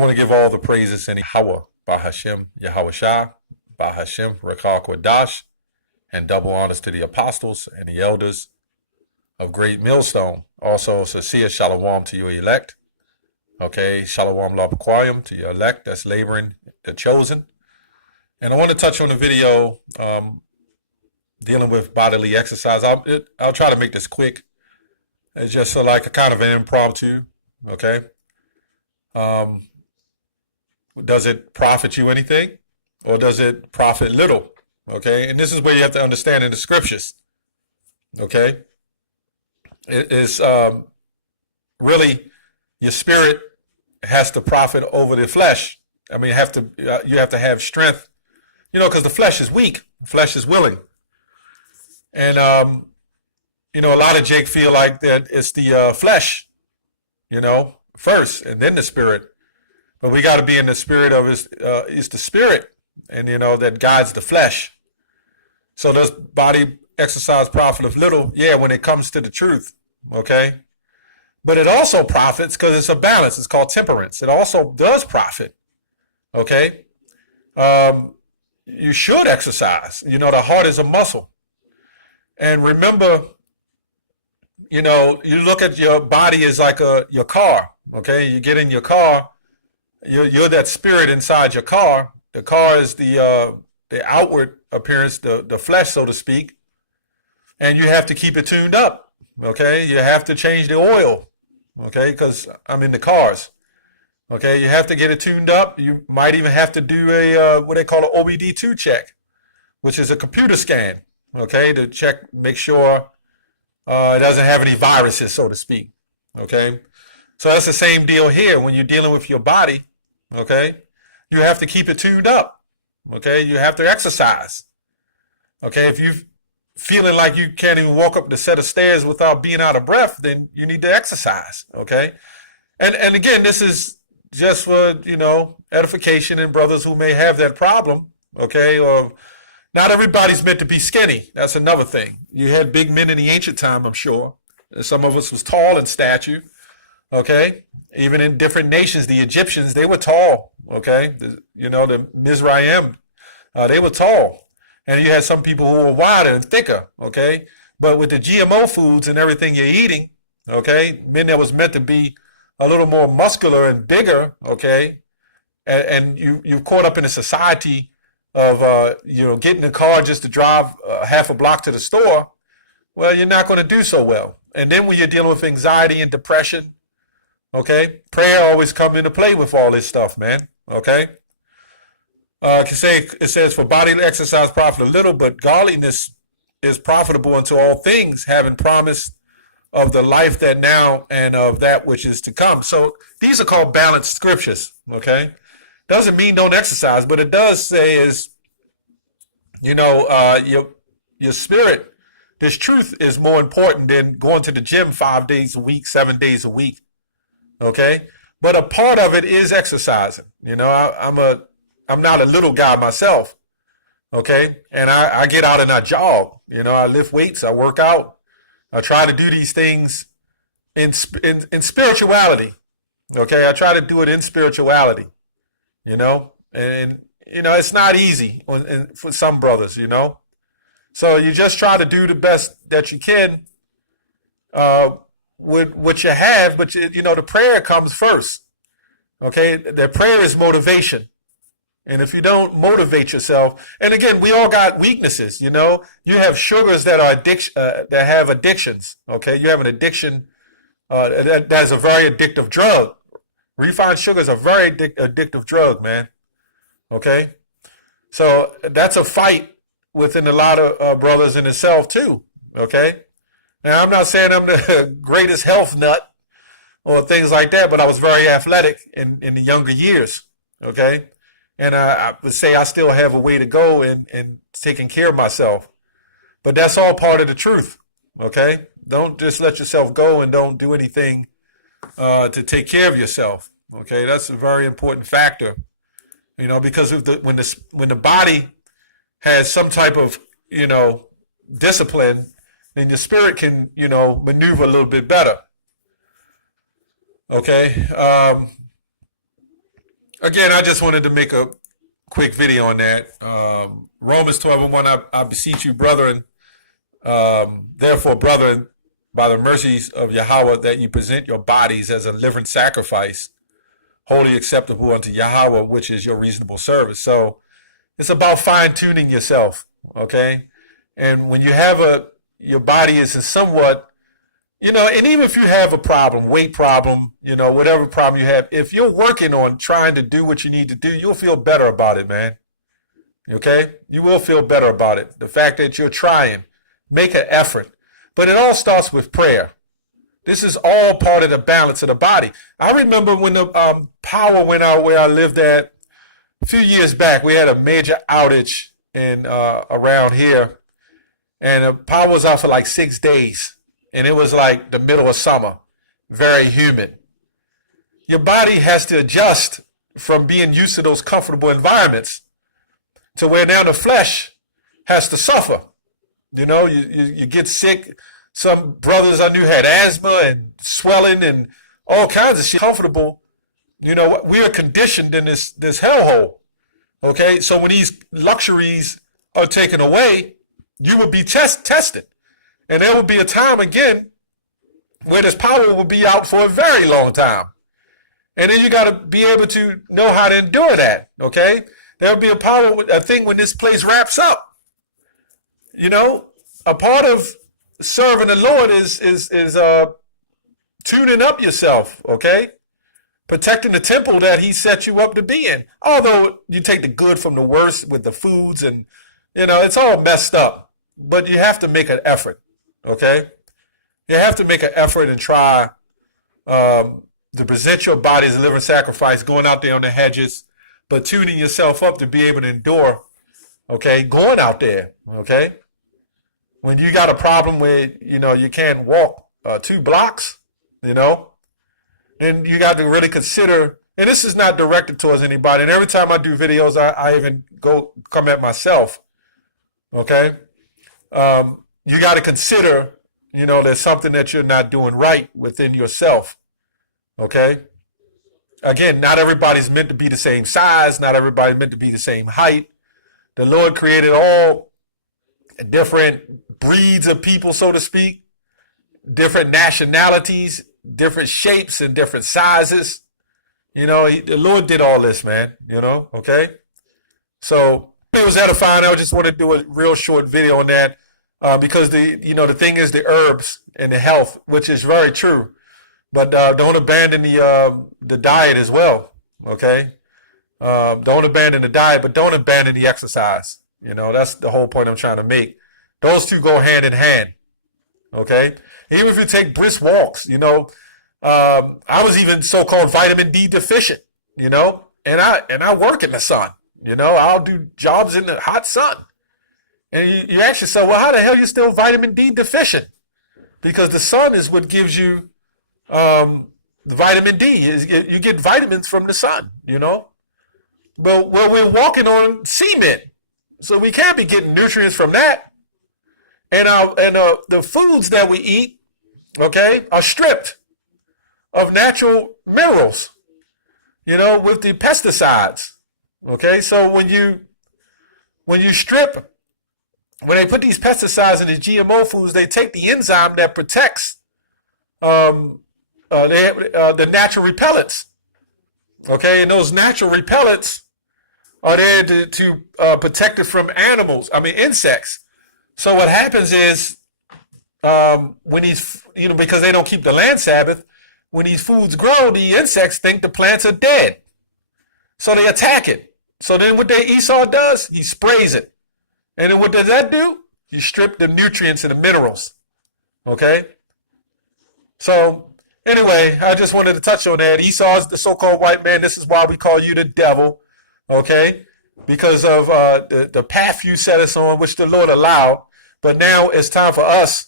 want to give all the praises in Yahweh, Bahashem, Yahweh Shah, Bahashem, Rakal Kwadash, and double honors to the apostles and the elders of Great Millstone. Also, sincere shalom to your elect. Okay, shalom labaquayim to your elect that's laboring, the chosen. And I want to touch on the video dealing with bodily exercise. I'll try to make this quick. It's just like a kind of an impromptu. Okay. Does it profit you anything, or does it profit little? Okay, and this is where you have to understand in the scriptures. Okay, it is really your spirit has to profit over the flesh. I mean, you have to have strength, because the flesh is weak, the flesh is willing, and a lot of Jake feel like that it's the flesh, first, and then the spirit. But we got to be in the spirit of it's the spirit, and that guides the flesh. So does body exercise profit of little? Yeah, when it comes to the truth, okay. But it also profits because it's a balance. It's called temperance. It also does profit, okay. You should exercise. The heart is a muscle, and remember, you look at your body as like your car, okay. You get in your car. You're that spirit inside your car. The car is the outward appearance, the flesh, so to speak, and you have to keep it tuned up. Okay, you have to change the oil. Okay, because I'm in the cars. Okay, you have to get it tuned up. You might even have to do a what they call an OBD2 check, which is a computer scan. Okay, to check, make sure it doesn't have any viruses, so to speak. Okay, so that's the same deal here when you're dealing with your body. Okay, you have to keep it tuned up. Okay, you have to exercise. Okay, if you're feeling like you can't even walk up the set of stairs without being out of breath, then you need to exercise. Okay, and again, this is just for edification and brothers who may have that problem. Okay, or not everybody's meant to be skinny. That's another thing. You had big men in the ancient time, I'm sure. Some of us was tall in stature. Okay. Even in different nations, the Egyptians, they were tall, okay? The Mizraim, they were tall. And you had some people who were wider and thicker, okay? But with the GMO foods and everything you're eating, okay, men that was meant to be a little more muscular and bigger, okay? And you're caught up in a society of, getting a car just to drive half a block to the store. Well, you're not going to do so well. And then when you're dealing with anxiety and depression, okay, prayer always comes into play with all this stuff, man. Okay, it says for bodily exercise profit a little, but godliness is profitable unto all things, having promise of the life that now and of that which is to come. So these are called balanced scriptures. Okay, doesn't mean don't exercise, but it does say is, your spirit. This truth is more important than going to the gym 5 days a week, 7 days a week. Okay, but a part of it is exercising. I'm not a little guy myself. Okay, and I get out and I jog. I lift weights, I work out, I try to do these things in spirituality. Okay, I try to do it in spirituality. And it's not easy for some brothers. So you just try to do the best that you can. With what you have, but the prayer comes first. Okay, the prayer is motivation, and if you don't motivate yourself, and again, we all got weaknesses. You have sugars that are that have addictions. Okay, you have an addiction that's a very addictive drug. Refined sugar is a very addictive drug, man. Okay, so that's a fight within a lot of brothers in itself too. Okay. Now, I'm not saying I'm the greatest health nut or things like that, but I was very athletic in the younger years, okay? And I would say I still have a way to go in taking care of myself. But that's all part of the truth, okay? Don't just let yourself go and don't do anything to take care of yourself, okay? That's a very important factor, because when the body has some type of, discipline, then your spirit can, maneuver a little bit better. Okay. again, I just wanted to make a quick video on that. Romans 12:1, I beseech you, brethren, therefore, brethren, by the mercies of Yahweh, that you present your bodies as a living sacrifice, wholly acceptable unto Yahweh, which is your reasonable service. So it's about fine-tuning yourself, okay? And when you have your body is in somewhat, and even if you have a problem, weight problem, whatever problem you have, if you're working on trying to do what you need to do, you'll feel better about it, man. Okay? You will feel better about it. The fact that you're trying, make an effort. But it all starts with prayer. This is all part of the balance of the body. I remember when the power went out where I lived at a few years back. We had a major outage around here, and the power was out for like 6 days, and it was like the middle of summer, very humid. Your body has to adjust from being used to those comfortable environments to where now the flesh has to suffer. You get sick. Some brothers I knew had asthma and swelling and all kinds of shit. Comfortable. We are conditioned in this hellhole. Okay, so when these luxuries are taken away, you will be tested. And there will be a time again where this power will be out for a very long time. And then you got to be able to know how to endure that. Okay, there will be a thing when this place wraps up. A part of serving the Lord is tuning up yourself, okay? Protecting the temple that he set you up to be in. Although you take the good from the worst with the foods and, it's all messed up. But you have to make an effort, okay? You have to make an effort and try to present your body as a living sacrifice, going out there on the hedges, but tuning yourself up to be able to endure, okay? Going out there, okay? When you got a problem where, you can't walk 2 blocks, then you got to really consider, and this is not directed towards anybody, and every time I do videos, I even come at myself, okay? You got to consider, there's something that you're not doing right within yourself, okay? Again, not everybody's meant to be the same size, not everybody's meant to be the same height. The Lord created all different breeds of people, so to speak, different nationalities, different shapes and different sizes. The Lord did all this, man, okay? So it was edifying. I just wanted to do a real short video on that because the thing is the herbs and the health, which is very true. But don't abandon the diet as well, okay? Don't abandon the diet, but don't abandon the exercise. That's the whole point I'm trying to make. Those two go hand in hand, okay? Even if you take brisk walks, I was even so-called vitamin D deficient, and I work in the sun, I'll do jobs in the hot sun. And you ask yourself, well, how the hell are you still vitamin D deficient? Because the sun is what gives you the vitamin D. You get vitamins from the sun, But we're walking on cement. So we can't be getting nutrients from that. And the foods that we eat, okay, are stripped of natural minerals, with the pesticides. Okay, so when they put these pesticides in the GMO foods, they take the enzyme that protects the natural repellents. Okay, and those natural repellents are there to protect it from insects. So what happens is when these, because they don't keep the land Sabbath, when these foods grow, the insects think the plants are dead. So they attack it. So then what Esau does, he sprays it. And then what does that do? You strip the nutrients and the minerals. Okay? So anyway, I just wanted to touch on that. Esau is the so-called white man. This is why we call you the devil. Okay? Because of the path you set us on, which the Lord allowed. But now it's time for us.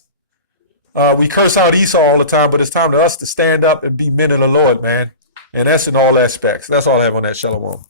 We curse out Esau all the time, but it's time for us to stand up and be men of the Lord, man. And that's in all aspects. That's all I have on that. Shalom.